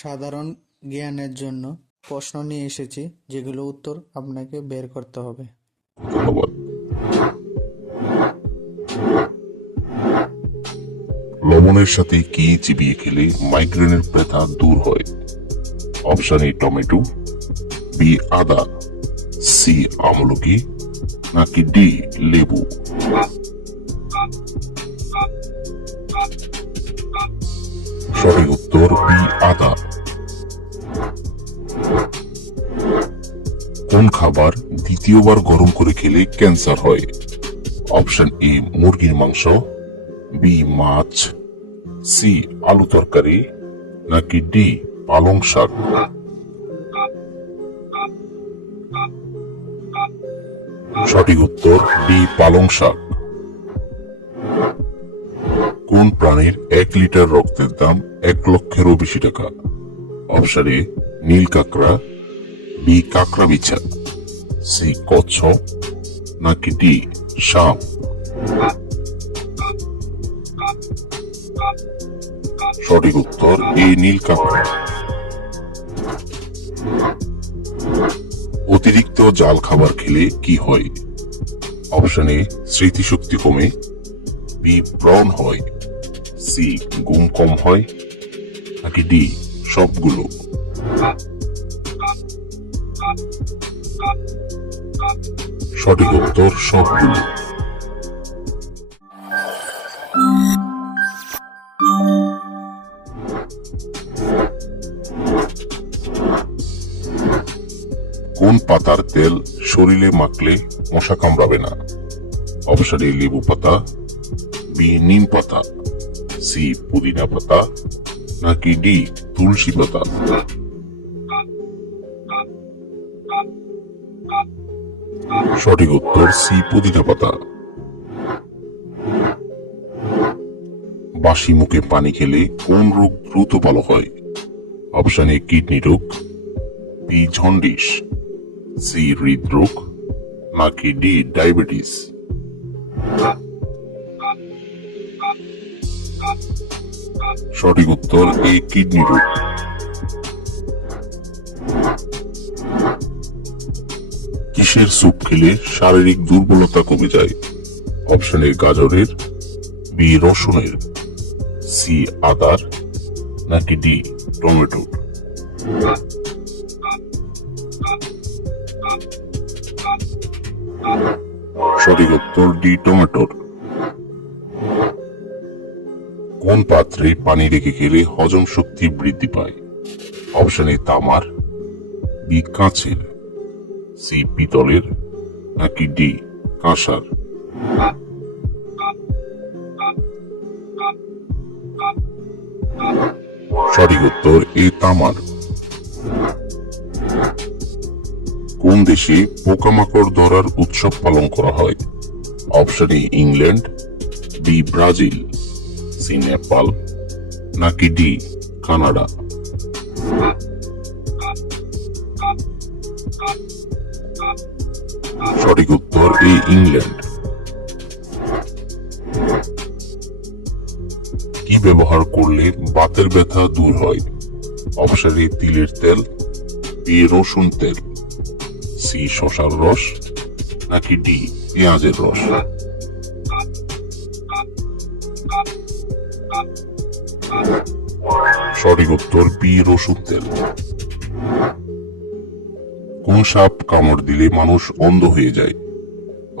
সাধারণ জ্ঞানের জন্য প্রশ্ন নিয়ে এসেছি, যেগুলো উত্তর আপনাকে বের করতে হবে। ধন্যবাদ। লবণের সাথে কি চিবিয়ে খেলে মাইগ্রেনের ব্যথা দূর হয়? অপশন এ টমেটো, বি আদা, সি আমলকি, নাকি ডি লেবু? সঠিক উত্তর বি আদা। কোন খাবার দ্বিতীয়বার গরম করে খেলে ক্যান্সার হয়? অপশন এ মুরগির মাংস, বি মাছ, সি আলু তরকারি, নাকি ডি পালং শাক? সঠিক উত্তর ডি পালং শাক। কোন প্রাণীর 1 লিটার রক্তের দাম 1 লক্ষেরও বেশি টাকা? অপশন এ নীল কাঁকড়া, বি কাঁকড়া বিছা, সি কচ্ছপ, নাকি ডি সাপ? সঠিক উত্তর এ নীল কাঁকড়া। অতিরিক্ত জাল খাবার খেলে কি হয়? অপশন এ স্মৃতিশক্তি কমে, বি ব্রণ হয়, সি ঘুম কম হয়, নাকি ডি সবগুলো? সঠিক উত্তর সবগুলো। কোন পাতার তেল শরীরে মাখলে মশা কামড়াবে না? অপশন এ লেবু পাতা, বি নিম পাতা, সি পুদিনা পাতা, নাকি ডি তুলসী পাতা? সঠিক উত্তর সি পুদিনা পাতা। বাসি মুখে পানি খেলে কোন রোগ দ্রুত ভালো হয়? অপশন এ কিডনি রোগ, বি জন্ডিস, সি হৃদরোগ, নাকি ডি ডায়াবেটিস? সঠিক উত্তর এ কিডনি রোগ। কিসের স্যুপ খেলে শারীরিক দুর্বলতা কমে যায়? অপশন এ গাজরের, বি রসুনের, সি আদার, নাকি ডি টমেটোর? সঠিক উত্তর ডি টমেটোর। কোন পাত্রে পানি রেখে খেলে হজম শক্তি বৃদ্ধি পায়? অপশন এ তামার, বি কাঁচের, সি পিতলের, নাকি ডি কাঁসার? সঠিক উত্তর এ তামার। কোন দেশে পোকামাকড় ধরার উৎসব পালন করা হয়? Option A England, B Brazil, C Nepal, নাকি ডি কানাডা? সঠিক উত্তর এ ইংল্যান্ড। কি ব্যবহার করলে বাতের ব্যথা দূর হয়? অপশন এ তিলের তেল, বি রসুন তেল, সি শসার রস, নাকি ডি পেঁয়াজের রস? সঠিক উত্তর বি রসুন তেল। কোন সাপ কামড় দিলে মানুষ অন্ধ হয়ে যায়?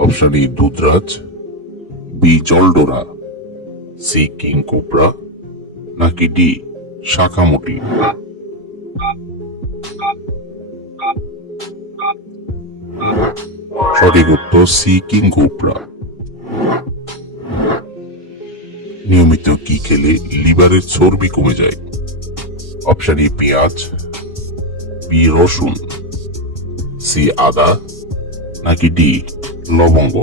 অপশন এ দুধরাজ, বি জলডোরা, সি কিং কোবরা, নাকি ডি শাখামুটি? সঠিক উত্তর সি কিং কোবরা। নিয়মিত কি খেলে লিভারের চর্বি কমে যায়? অপশন এ পেঁয়াজ, বি রসুন, সি আদা, নাকি ডি লবঙ্গ?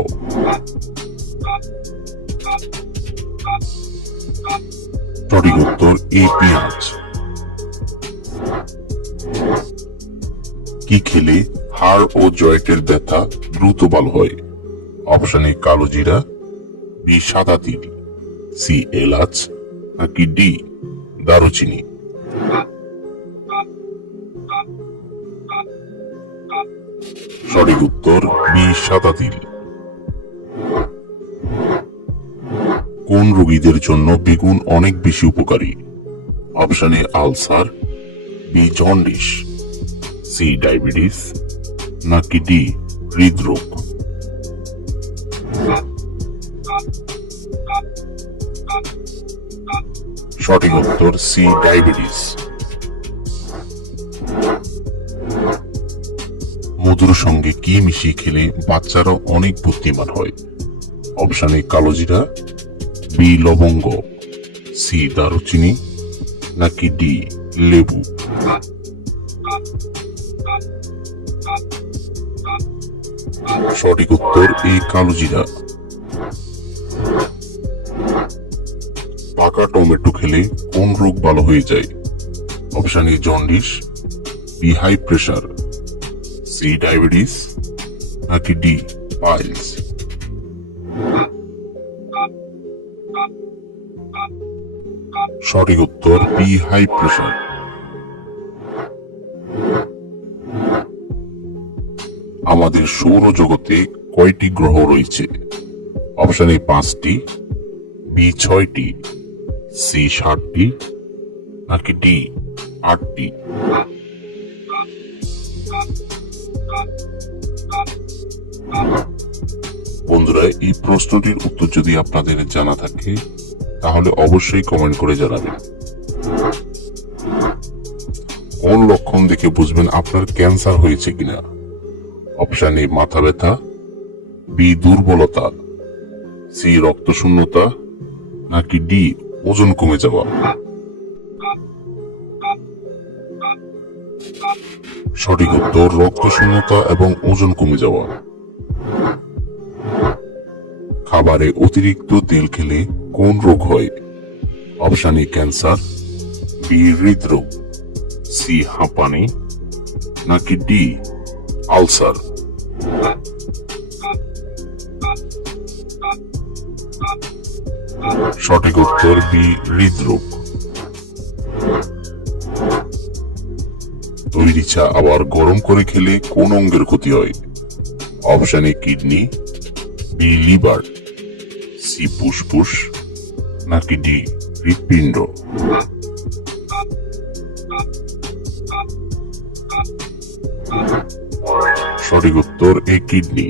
সঠিক উত্তর এ পেঁয়াজ। কি খেলে হাড় ও জয়েন্টের ব্যথা দ্রুত ভালো হয়? অপশন এ কালো জিরা, বি সাদা তিল, সি এলাচ, নাকি ডি দারুচিনি? সঠিক উত্তর বি সাদা তিল। কোন রোগীদের জন্য বেগুন অনেক বেশি উপকারী? Option A ulcer, B jaundice, C diabetes, নাকি ডি হৃদরোগ? সঠিক উত্তর সি ডায়াবেটিস। মধুর সঙ্গে কি মিশিয়ে খেলে বাচ্চারা অনেক বুদ্ধিমান হয়? অপশন এ কালোজিরা, বি লবঙ্গ, সি দারুচিনি, নাকি ডি লেবু? সঠিক উত্তর এ কালোজিরা। পাকা টমেটো খেলে কোন রোগ ভালো হয়ে যায়? Option A jaundice, B high pressure, C diabetes, নাকি ডি পাইলস? সঠিক উত্তর বি হাই প্রেসার। আমাদের সৌরজগতে কয়টি গ্রহ রয়েছে? অপশন এ 5টি, বি 6টি, সি 7টি, নাকি ডি 8টি? বন্ধুরা, এই প্রশ্নটির উত্তর যদি আপনাদের জানা থাকে তাহলে অবশ্যই কমেন্ট করে জানাবেন। কোন লক্ষণ দেখে বুঝবেন আপনার ক্যান্সার হয়েছে কিনা? অপশন এ মাথা ব্যথা, বি দুর্বলতা, সি রক্ত শূন্যতা, নাকি ডি ওজন কমে যাওয়া? সঠিক উত্তর রক্ত শূন্যতা এবং ওজন কমে যাওয়া। খাবারে অতিরিক্ত তেল খেলে কোন রোগ হয়? অপশন এ ক্যান্সার, বি হৃদরোগ, সি হাঁপানি, নাকি ডি আলসার? সঠিক উত্তর বি হৃদরোগ। তৈরি চা আবার গরম করে খেলে কোন অঙ্গের ক্ষতি হয়? Option A kidney, B liver, C ফুসফুস, নাকি ডি হৃৎপিণ্ড? সঠিক উত্তর এ কিডনি।